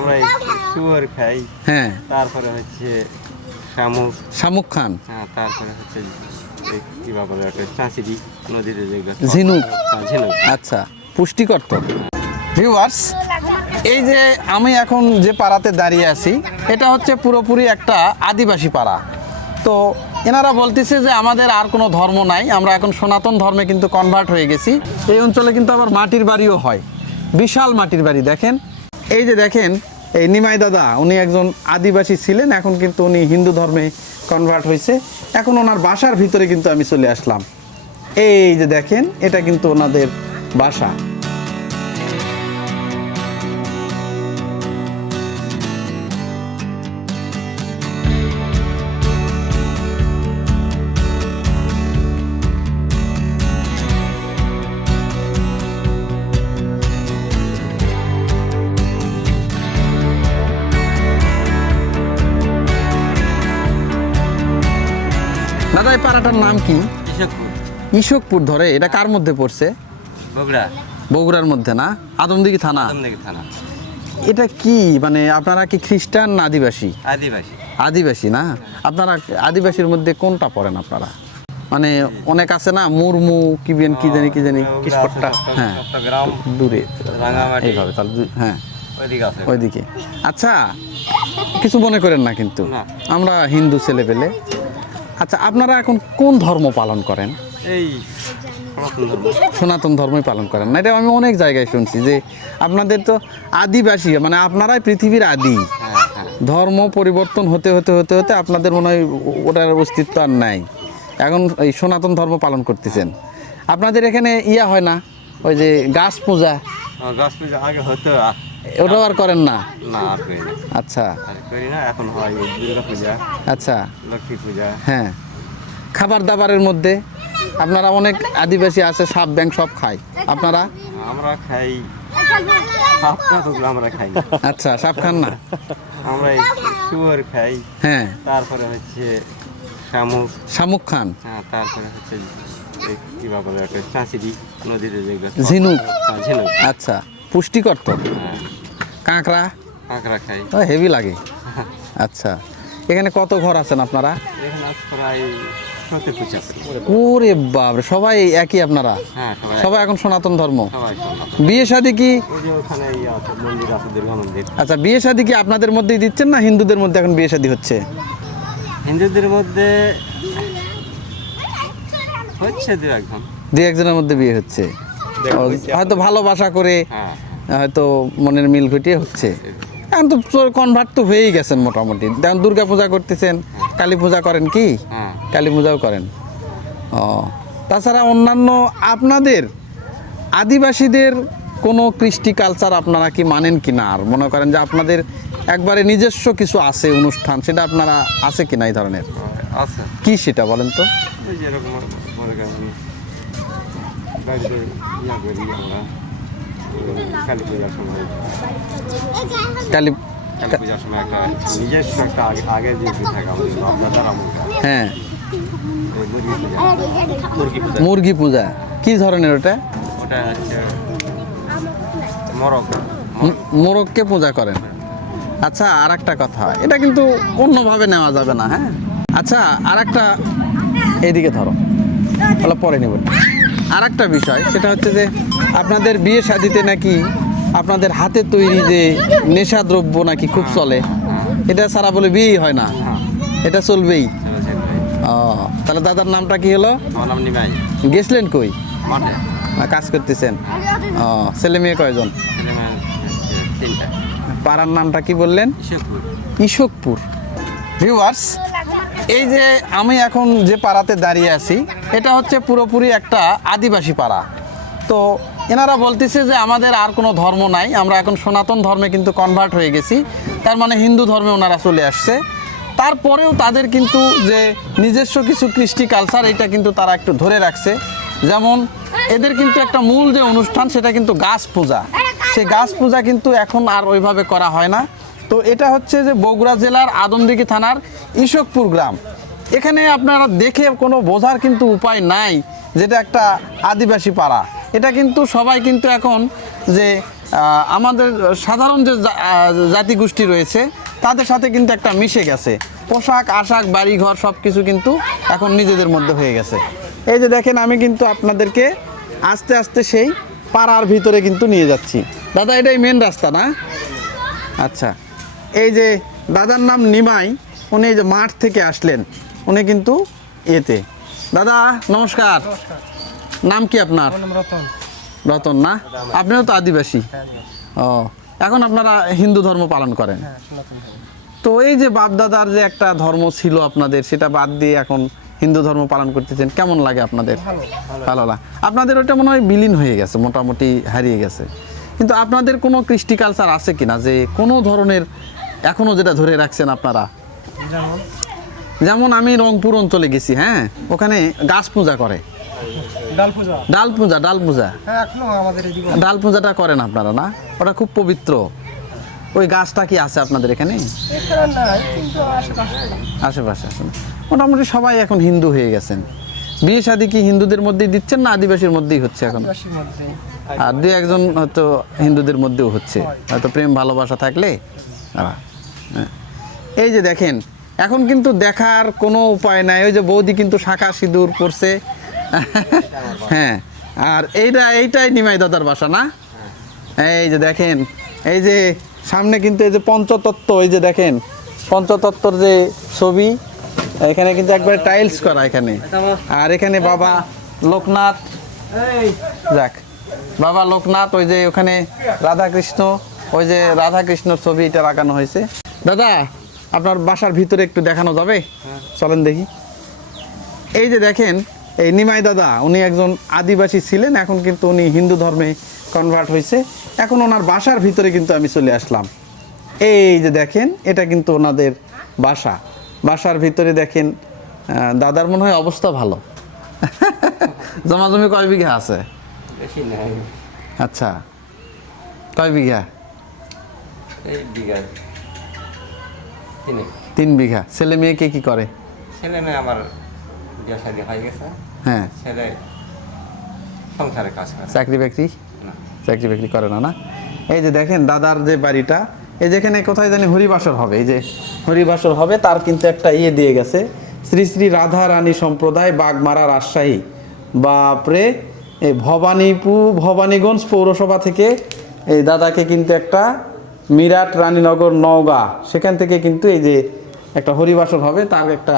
আমরা শুয়োর খাই। হ্যাঁ, তারপরে হচ্ছে শামুক। শামুক খান। হ্যাঁ, তারপরে হচ্ছে কি বলে ওটা, চাঁচিড়ি নদীতে যেগুলো। ঝিনুক। ঝিনুক। আচ্ছা, পুষ্টিকর তো। ভিউয়ার্স, এই যে আমি এখন যে পাড়াতে দাঁড়িয়ে আছি, এটা হচ্ছে পুরোপুরি একটা আদিবাসী পাড়া। তো এনারা বলতেছে যে আমাদের আর কোনো ধর্ম নাই, আমরা এখন সনাতন ধর্মে কিন্তু কনভার্ট হয়ে গেছি। এই অঞ্চলে কিন্তু আবার মাটির বাড়িও হয়, বিশাল মাটির বাড়ি। দেখেন, এই যে দেখেন, এই নিমাই দাদা উনি একজন আদিবাসী ছিলেন, এখন কিন্তু উনি হিন্দু ধর্মে কনভার্ট হয়েছে। এখন ওনার বাসার ভিতরে কিন্তু আমি চলে আসলাম। এই যে দেখেন, এটা কিন্তু ওনাদের বাসা। দাদা, এই পাড়াটার নাম কি? কৃষকপুর। ঈশ্বকপুর ধরে। এটা কার মধ্যে পড়ছে? বগুড়া। বগুড়ার মধ্যে না? আদমদিঘি থানা। আদমদিঘি থানা। এটা কি মানে আপনারা কি খ্রিস্টান না আদিবাসী? আদিবাসী। আদিবাসী না? আপনারা আদিবাসীর মধ্যে কোনটা পড়েন আপনারা? মানে অনেক আছে না, মুরমু কি জানি কি জানি কিসকট্টা। হ্যাঁ, চট্টগ্রাম, দূরে রাঙামাটি। এইভাবে তাহলে হ্যাঁ, ওইদিকে আছে। ওইদিকে। আচ্ছা, কিছু মনে করেন না কিন্তু, না। আমরা হিন্দু ছেলে পেলে। আচ্ছা, আপনারা এখন কোন ধর্ম পালন করেন? এই সনাতন ধর্ম। সনাতন ধর্মই পালন করেন না? এটা আমি অনেক জায়গায় শুনছি যে আপনাদের তো আদিবাসী, মানে আপনারাই পৃথিবীর আদি। হ্যাঁ, হ্যাঁ। ধর্ম পরিবর্তন হতে হতে হতে হতে আপনাদের মনে হয় ওটার অস্তিত্ব আর নাই, এখন এই সনাতন ধর্ম পালন করতেছেন। আপনাদের এখানে ইয়া হয় না, ওই যে গাছ পূজা? গাছ পূজা আগে হতো, ওটাও আর করেন না? না আর করি না। আচ্ছা আর করি না, এখন হয় ওই দুর্গা পূজা, আচ্ছা। লক্ষ্মী পূজা। হ্যাঁ, খাবার দাবারের মধ্যে আপনারা অনেক আদিবাসী আছে, সাপ ব্যাং সব খায়, আপনারা? আমরা খাই সাপটা, আমরা খাই না। আচ্ছা, সাপ খান না? আমরা এই শুয়োর খাই। হ্যাঁ, তারপরে হচ্ছে শামুক। শামুক খান। হ্যাঁ, তারপরে হচ্ছে কি বলে ওটা, চাঁচিড়ি নদীতে যেগুলো। ঝিনুক। ঝিনুক। আচ্ছা, পুষ্টিকর তো। হ্যাঁ, কাঁকড়া? কাঁকড়া খাই। হেভি লাগে। আচ্ছা, এখানে কত ঘর আছেন আপনারা? এখানে আছে প্রায় 70-75। ওরে বাপরে, সবাই একই আপনারা? হ্যাঁ, সবাই এখন সনাতন ধর্ম। সবাই সনাতন। বিয়ে শাদী কি? ওই যে ওখানে ইয়ে আছে, মন্দির আছে, দুর্গা মন্দির। আচ্ছা, বিয়ে শাদী কি আপনাদের মধ্যেই দিচ্ছেন না হিন্দুদের মধ্যে এখন বিয়ে শাদী হচ্ছে? হিন্দুদের মধ্যে হচ্ছে দু একজন। দুই একজনের মধ্যে বিয়ে হচ্ছে, হয়তো ভালোবাসা করে, হ্যাঁ, হয়তো মনের মিল ঘটিয়ে হচ্ছে। এখন তো কনভার্ট তো হয়েই গেছেন মোটামুটি। যেমন দুর্গা পূজা করতেছেন, কালী পূজা করেন কি? হ্যাঁ। কালী পূজাও করেন। ও, তাছাড়া অন্যান্য আপনাদের আদিবাসীদের কোনো কৃষ্টি কালচার আপনারা কি মানেন কি না? আর মনে করেন যে আপনাদের একবারে নিজস্ব কিছু আছে অনুষ্ঠান, সেটা আপনারা আছে কি না এই ধরনের? আছে। কি সেটা বলেন তো? ওই যেরকম মনে করেন বাড়িতে ইয়া করি আমরা কালী পূজার সময়। কালী কালী পূজার সময় একটা নিজস্ব একটা আগে যে থাকে আমাদের বাপদাদার আমলটা, হ্যাঁ, ওই মুরগি পূজা। মুরগি পূজা কি ধরনের ওটা? ওটা হচ্ছে মরক। মোরগকে পূজা করেন। আচ্ছা, আর একটা কথা, এটা কিন্তু অন্যভাবে নেওয়া যাবে না। হ্যাঁ, আচ্ছা, আর একটা, এইদিকে ধরো, তাহলে পরে নেব। আর একটা বিষয়, সেটা হচ্ছে যে আপনাদের বিয়ে শাদিতে নাকি আপনাদের হাতে তৈরি যে নেশা দ্রব্য নাকি খুব চলে, এটা ছাড়া বলে বিয়েই হয় না, এটা চলবেই। ও, তাহলে দাদার নামটা কি হলো? আমার নাম নিমাই। গেছিলেন কই? মাঠে। কাজ করতেছেন? ও, ছেলে মেয়ে কয়জন? ছেলেমেয়ে হচ্ছে 3টা। পাড়ার নামটা কি বললেন? ঈশ্বরপুর। ঈশ্বকপুর। ভিউয়ার্স, এই যে আমি এখন যে পাড়াতে দাঁড়িয়ে আছি, এটা হচ্ছে পুরোপুরি একটা আদিবাসী পাড়া। তো এনারা বলতেছে যে আমাদের আর কোনো ধর্ম নাই, আমরা এখন সনাতন ধর্মে কিন্তু কনভার্ট হয়ে গেছি, তার মানে হিন্দু ধর্মে ওনারা চলে আসছে। তারপরেও তাদের কিন্তু যে নিজস্ব কিছু কৃষ্টি কালচার, এটা কিন্তু তারা একটু ধরে রাখছে। যেমন এদের কিন্তু একটা মূল যে অনুষ্ঠান, সেটা কিন্তু গাছ পূজা। সেই গাছ পূজা কিন্তু এখন আর ওইভাবে করা হয় না। তো এটা হচ্ছে যে বগুড়া জেলার আদমদিঘি থানার ঈশ্বকপুর গ্রাম। এখানে আপনারা দেখে কোনো বোঝার কিন্তু উপায় নাই যেটা একটা আদিবাসী পাড়া। এটা কিন্তু সবাই কিন্তু এখন যে আমাদের সাধারণ যে জাতিগোষ্ঠী রয়েছে তাদের সাথে কিন্তু একটা মিশে গেছে। পোশাক আশাক বাড়িঘর সব কিছু কিন্তু এখন নিজেদের মধ্যে হয়ে গেছে। এই যে দেখেন আমি কিন্তু আপনাদেরকে আস্তে আস্তে সেই পাড়ার ভিতরে কিন্তু নিয়ে যাচ্ছি। দাদা এটাই মেন রাস্তা না? আচ্ছা, এই যে দাদার নাম নিমাই, উনি এই যে মাঠ থেকে আসলেন, উনি কিন্তু এতে। দাদা নমস্কার, নাম কি আপনার? রতন না? আপনিও তো আদিবাসী। ও, এখন আপনারা হিন্দু ধর্ম পালন করেন? তো এই যে বাপ দাদার যে একটা ধর্ম ছিল আপনাদের, সেটা বাদ দিয়ে এখন হিন্দু ধর্ম পালন করতেছেন, কেমন লাগে আপনাদের? ভালো লাগে। আপনাদের ওটা মনে হয় বিলীন হয়ে গেছে, মোটামুটি হারিয়ে গেছে। কিন্তু আপনাদের কোনো কৃষ্টি কালচার আছে কিনা, যে কোনো ধরনের এখনো যেটা ধরে রাখছেন আপনারা? যেমন আমি রংপুর অঞ্চলে গেছি, হ্যাঁ, ওখানে গাছ পূজা করে, ডাল পূজা। ডাল পূজাটা করেন আপনারা না? ওটা খুব পবিত্র। ওই গাছটা কি আছে আপনাদের এখানে? আশেপাশে আছে। মোটামুটি সবাই এখন হিন্দু হয়ে গেছেন। বিয়ে শাদী কি হিন্দুদের মধ্যেই দিচ্ছেন না আদিবাসীর মধ্যেই হচ্ছে এখন? আর দুই একজন হয়তো হিন্দুদের মধ্যেও হচ্ছে, হয়তো প্রেম ভালোবাসা থাকলে। এই যে দেখেন, এখন কিন্তু দেখার কোনো উপায় নাই। ওই যে বৌদি কিন্তু শাঁখা সিঁদুর করছে। হ্যাঁ, আর এইটাই নিমাই দাদার বাসা না? এই যে দেখেন, এই যে সামনে কিন্তু এই যে পঞ্চতত্ত্ব, এই যে দেখেন পঞ্চতত্ত্বর যে ছবি, এখানে কিন্তু একবারে টাইলস করা এখানে। আর এখানে বাবা লোকনাথ, যাক বাবা লোকনাথ, ওই যে ওখানে রাধাকৃষ্ণ, ওই যে রাধাকৃষ্ণর ছবি এটা লাগানো হয়েছে। দাদা আপনার বাসার ভিতরে একটু দেখানো যাবে? চলেন দেখি। এই যে দেখেন, এই নিমাই দাদা উনি একজন আদিবাসী ছিলেন, এখন কিন্তু উনি হিন্দু ধর্মে কনভার্ট হয়েছে। এখন ওনার বাসার ভিতরে কিন্তু আমি চলে আসলাম। এই যে দেখেন, এটা কিন্তু ওনাদের বাসা। বাসার ভিতরে দেখেন, দাদার মনে হয় অবস্থা ভালো। জমাজমি কয় বিঘা আছে? আচ্ছা, কয় বিঘা? 3 বিঘা। ছেলে মেয়ে কে কি করে? ছেলে মেয়ে আমার বিয়ে শাদী হয়ে গেছে। হ্যাঁ, ছেলে সংসারে কাজ করে। চাকরি বাকরি করে না? না। এই যে দেখেন দাদার যে বাড়িটা, এই যেখানে কোথায় জানি হরিবাসর হবে, এই যে হরিবাসর হবে, তার কিন্তু একটা ইয়ে দিয়ে গেছে, শ্রী শ্রী রাধা রানী সম্প্রদায় বাগমারা রাজশাহী। বাপরে, এই ভবানীগঞ্জ পৌরসভা থেকে এই দাদাকে কিন্তু একটা মিরাট রানীনগর নওগাঁ, সেখান থেকে কিন্তু এই যে একটা হরিবাসর হবে, তার একটা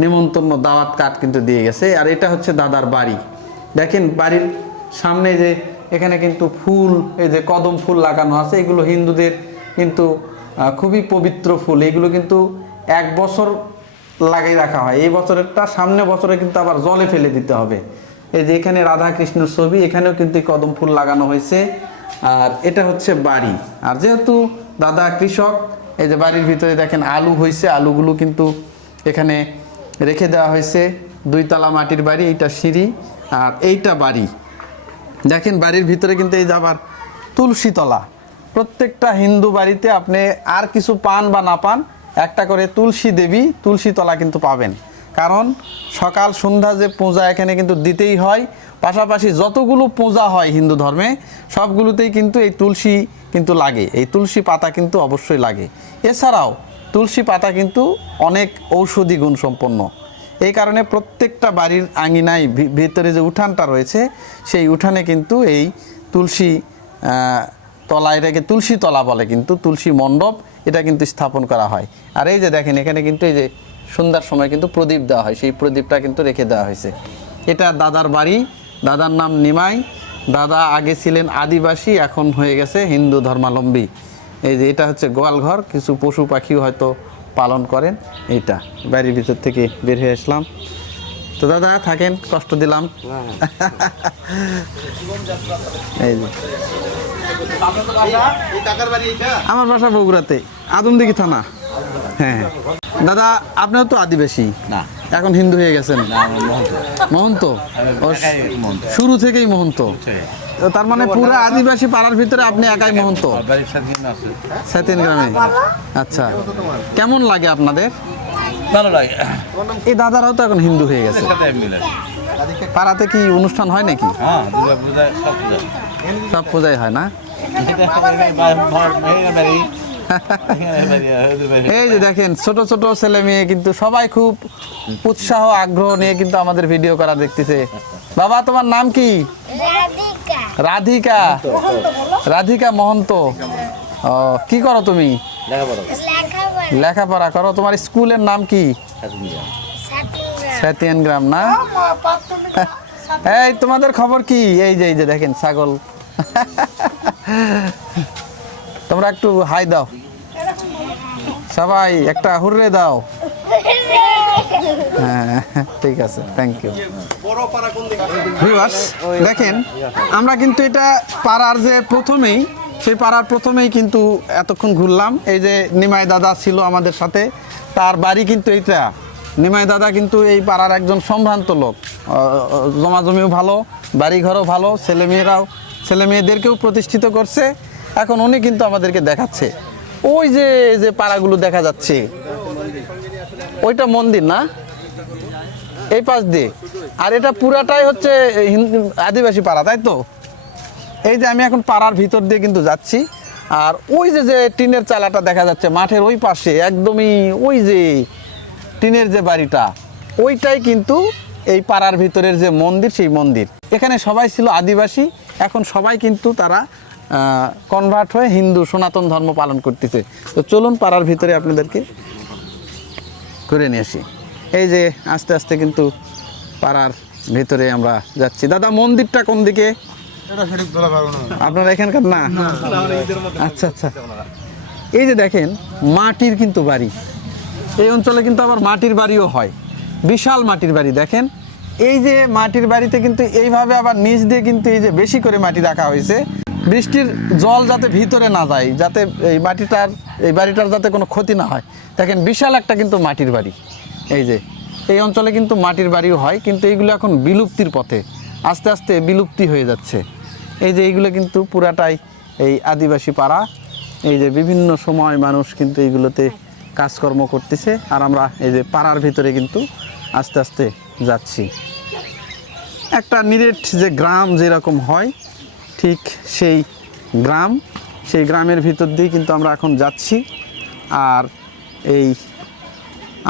নেমন্তন্ন দাওয়াত কার্ড কিন্তু দিয়ে গেছে। আর এটা হচ্ছে দাদার বাড়ি। দেখেন বাড়ির সামনে যে এখানে কিন্তু ফুল, এই যে কদম ফুল লাগানো আছে, এগুলো হিন্দুদের কিন্তু খুবই পবিত্র ফুল। এগুলো কিন্তু 1 বছর লাগিয়ে রাখা হয়। এই বছরেরটা সামনে বছরে কিন্তু আবার জলে ফেলে দিতে হবে। এই যে এখানে রাধা কৃষ্ণের ছবি, এখানেও কিন্তু কদম ফুল লাগানো হয়েছে। আর এটা হচ্ছে বাড়ি। আর যেহেতু দাদা কৃষক, এই যে বাড়ির ভিতরে দেখেন আলু হয়েছে, আলুগুলো কিন্তু এখানে রেখে দেওয়া হয়েছে। 2 তলা মাটির বাড়ি, এইটা সিঁড়ি আর এইটা বাড়ি। দেখেন বাড়ির ভিতরে কিন্তু এই যে আবার তুলসী তলা। প্রত্যেকটা হিন্দু বাড়িতে আপনি আর কিছু পান বা না পান, একটা করে তুলসী দেবী, তুলসী তলা কিন্তু পাবেন। কারণ সকাল সন্ধ্যা যে পূজা এখানে কিন্তু দিতেই হয়। পাশাপাশি যতগুলো পূজা হয় হিন্দু ধর্মে, সবগুলোতেই কিন্তু এই তুলসী কিন্তু লাগে, এই তুলসী পাতা কিন্তু অবশ্যই লাগে। এছাড়াও তুলসী পাতা কিন্তু অনেক ঔষধি গুণ সম্পন্ন। এই কারণে প্রত্যেকটা বাড়ির আঙিনায় ভিতরে যে উঠানটা রয়েছে, সেই উঠানে কিন্তু এই তুলসী তলা, এটাকে তুলসী তলা বলে, কিন্তু তুলসী মণ্ডপ এটা কিন্তু স্থাপন করা হয়। আর এই যে দেখেন এখানে কিন্তু এই যে সন্ধ্যার সময় কিন্তু প্রদীপ দেওয়া হয়, সেই প্রদীপটা কিন্তু রেখে দেওয়া হয়েছে। এটা দাদার বাড়ি। দাদার নাম নিমাই। দাদা আগে ছিলেন আদিবাসী, এখন হয়ে গেছে হিন্দু ধর্মাবলম্বী। এই যে এটা হচ্ছে গোয়ালঘর, কিছু পশু পাখিও হয়তো পালন করেন। এইটা বাড়ির ভিতর থেকে বের হয়ে আসলাম। তো দাদা থাকেন, কষ্ট দিলাম। এই যে আমার বাসা বগুড়াতে, আদমদিঘি থানা। হ্যাঁ হ্যাঁ। দাদা আপনিও তো আদিবাসী না, এখন হিন্দু হয়ে গেছেন? মহন্ত? শুরু থেকেই মহন্ত? তো তার মানে পুরো আদিবাসী পাড়ার ভিতরে আপনি একাই মহন্ত? সাতিন গ্রামে। আচ্ছা, কেমন লাগে আপনাদের? ভালো লাগে। এই দাদারাও তো এখন হিন্দু হয়ে গেছে। পাড়াতে কি অনুষ্ঠান হয় নাকি? হ্যাঁ, দুর্গা পূজা, সব পূজা। সব পূজাই হয় না? এই যে দেখেন ছোট ছোট ছেলে মেয়ে কিন্তু সবাই খুব উৎসাহ আগ্রহ নিয়ে কিন্তু আমাদের ভিডিও করা দেখতেছে। বাবা তোমার নাম কি? রাধিকা। রাধিকা মহন্ত। ও কি করো তুমি? লেখাপড়া করো। তোমার স্কুলের নাম কি? সাতিয়ান গ্রাম না? এই তোমাদের খবর কি? এই যে দেখেন ছাগল। তোমরা একটু হাই দাও, সবাই একটা হুররে দাও। হ্যাঁ ঠিক আছে, থ্যাংক ইউ। ভিউয়ার্স দেখেন আমরা কিন্তু এটা পাড়ার যে প্রথমেই, সেই পাড়ার প্রথমেই কিন্তু এতক্ষণ ঘুরলাম। এই যে নিমাই দাদা ছিল আমাদের সাথে, তার বাড়ি কিন্তু এইটা। নিমাই দাদা কিন্তু এই পাড়ার একজন সম্ভ্রান্ত লোক, জমাজমিও ভালো, বাড়িঘরও ভালো, ছেলে মেয়েদেরকেও প্রতিষ্ঠিত করছে। এখন উনি কিন্তু আমাদেরকে দেখাচ্ছে ওই যে পাড়াগুলো দেখা যাচ্ছে, ওইটা মন্দির না, এই পাশ দিয়ে। আর এটা পুরাটাই হচ্ছে আদিবাসী পাড়া, তাই তো? এই যে আমি এখন পাড়ার ভিতর দিয়ে কিন্তু যাচ্ছি, আর ওই যে টিনের চালাটা দেখা যাচ্ছে মাঠের ওই পাশে, একদমই ওই যে টিনের যে বাড়িটা, ওইটাই কিন্তু এই পাড়ার ভিতরের যে মন্দির, সেই মন্দির। এখানে সবাই ছিল আদিবাসী, এখন সবাই কিন্তু তারা কনভার্ট হয়ে হিন্দু সনাতন ধর্ম পালন করতেছে। তো চলুন পাড়ার ভিতরে আপনাদেরকে করে নিয়ে আসি। এই যে আস্তে আস্তে কিন্তু পাড়ার ভিতরে আমরা যাচ্ছি। দাদা মন্দিরটা কোন দিকে? আপনারা এখানকার না? আচ্ছা আচ্ছা। এই যে দেখেন মাটির কিন্তু বাড়ি, এই অঞ্চলে কিন্তু আবার মাটির বাড়িও হয়, বিশাল মাটির বাড়ি। দেখেন এই যে মাটির বাড়িতে কিন্তু এইভাবে আবার নিচ দিয়ে কিন্তু এই যে বেশি করে মাটি রাখা হয়েছে, বৃষ্টির জল যাতে ভিতরে না যায়, যাতে এই বাড়িটার যাতে কোনো ক্ষতি না হয়। দেখেন বিশাল একটা কিন্তু মাটির বাড়ি। এই অঞ্চলে কিন্তু মাটির বাড়িও হয়, কিন্তু এইগুলো এখন বিলুপ্তির পথে, আস্তে আস্তে বিলুপ্তি হয়ে যাচ্ছে। এই যে এইগুলো কিন্তু পুরাটাই এই আদিবাসী পাড়া। এই যে বিভিন্ন সময় মানুষ কিন্তু এইগুলোতে কাজকর্ম করতেছে, আর আমরা এই যে পাড়ার ভিতরে কিন্তু আস্তে আস্তে যাচ্ছি। একটা নিরেট যে গ্রাম যেরকম হয়, ঠিক সেই গ্রামের ভিতর দিয়ে কিন্তু আমরা এখন যাচ্ছি। আর এই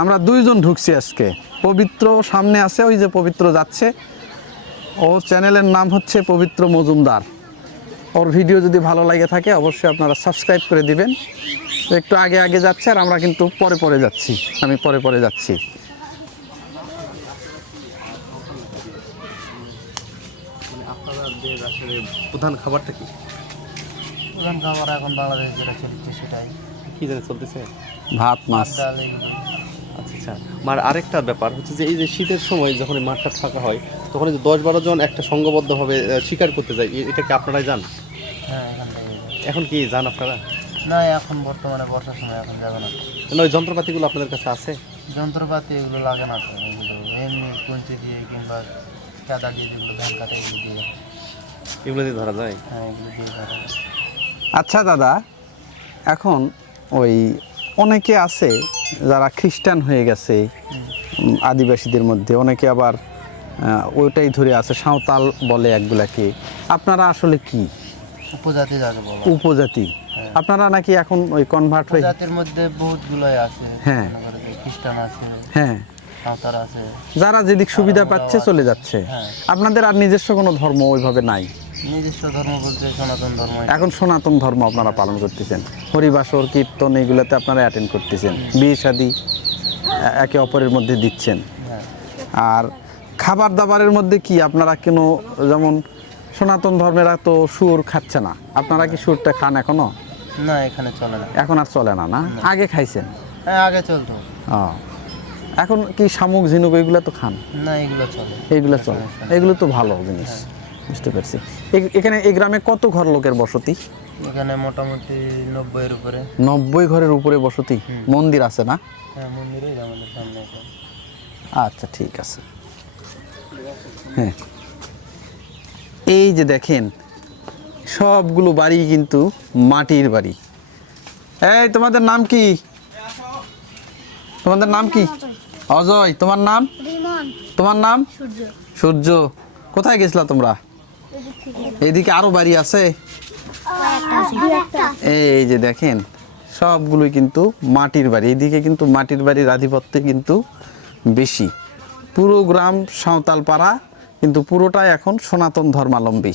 আমরা দুইজন ঢুকছি আজকে। পবিত্র সামনে আছে, ওই যে পবিত্র যাচ্ছে, ওর চ্যানেলের নাম হচ্ছে পবিত্র মজুমদার। ওর ভিডিও যদি ভালো লাগে থাকে অবশ্যই আপনারা সাবস্ক্রাইব করে দিবেন। একটু আগে আগে যাচ্ছে, আর আমরা কিন্তু পরে যাচ্ছি, আমি পরে যাচ্ছি। প্রধান খাবারটা কি? প্রধান খাবার এখন বাংলাদেশ যেটা চলছে সেটাই। কি জানে চলতেছে? ভাত মাছ। ডাল এগুলো। আচ্ছা। আর আরেকটা ব্যাপার হচ্ছে যে এই যে শীতের সময় যখন এই মাঠটা ফাঁকা হয়, তখন এই যে 10-12 জন একটা সংঘবদ্ধভাবে শিকার করতে যায়, এটা কি আপনারাই যান? হ্যাঁ এখান থেকে যাই। এখন কি যান আপনারা? না এখন বর্তমানে বর্ষার সময় এখন যাবে না। না, ওই যন্ত্রপাতিগুলো আপনাদের কাছে আছে? যন্ত্রপাতি এগুলো লাগে না তো, এগুলো এমনি কঞ্চি দিয়ে কিংবা কাদা দিয়ে যেগুলো ধান কাটে এগুলো দিয়ে। এগুলো দিয়ে ধরা যায়? হ্যাঁ এগুলো দিয়ে ধরা যায়। আচ্ছা দাদা, এখন ওই অনেকে আছে যারা খ্রিস্টান হয়ে গেছে, আদিবাসীদের মধ্যে অনেকে আবার ওইটাই ধরে আছে, সাঁওতাল বলে একগুলাকে। আপনারা আসলে কি উপজাতি যাকে বলা হয়। উপজাতি? আপনারা নাকি এখন ওই কনভার্ট হয়ে? উপজাতির মধ্যে বহুতগুলোই আছে। হ্যাঁ। মনে করে যে খ্রিস্টান আছে, হ্যাঁ, সাঁওতাল আছে। যারা যেদিক সুবিধা পাচ্ছে চলে যাচ্ছে। হ্যাঁ। আপনাদের আর নিজস্ব কোনো ধর্ম ওইভাবে নাই? নিজস্ব ধর্ম বলতে সনাতন ধর্ম। এখন সনাতন ধর্ম আপনারা পালন করতেছেন, হরিবাসর কীর্তন এইগুলোতে আপনারা অ্যাটেন্ড করতেছেন, বিয়ে শাদী একে অপরের মধ্যে দিচ্ছেন। হ্যাঁ। আর খাবার দাবারের মধ্যে কি আপনারা কেন, যেমন সনাতন ধর্মেরা তো সুর খাচ্ছে না, আপনারা কি সুরটা খান এখনো? না এখানে চলে না। এখন আর চলে না? না আগে খাইছেন? হ্যাঁ আগে চলতো। ও, এখন কি শামুক ঝিনুক এইগুলো তো খান? না এগুলো চলে। এইগুলো চলে, এগুলো তো ভালো জিনিস। বুঝতে পারছি। এখানে এই গ্রামে কত ঘর লোকের বসতি? এখানে মোটামুটি 90-এর উপরে। 90 ঘরের উপরে বসতি। মন্দির আছে না? হ্যাঁ মন্দিরই আমাদের সামনে এখন। আচ্ছা ঠিক আছে। হ্যাঁ, এই যে দেখেন সবগুলো বাড়ি কিন্তু মাটির বাড়ি। এই তোমাদের নাম কি? তোমাদের নাম কি? অজয়। তোমার নাম? তোমার নাম? সূর্য। কোথায় গেছিলা তোমরা? এদিকে আরো বাড়ি আছে? এই যে দেখেন সবগুলোই কিন্তু মাটির বাড়ি, এইদিকে কিন্তু মাটির বাড়ির আধিপত্য কিন্তু বেশি। পুরো গ্রাম সাঁওতাল পাড়া, কিন্তু পুরোটাই এখন সনাতন ধর্মাবলম্বী।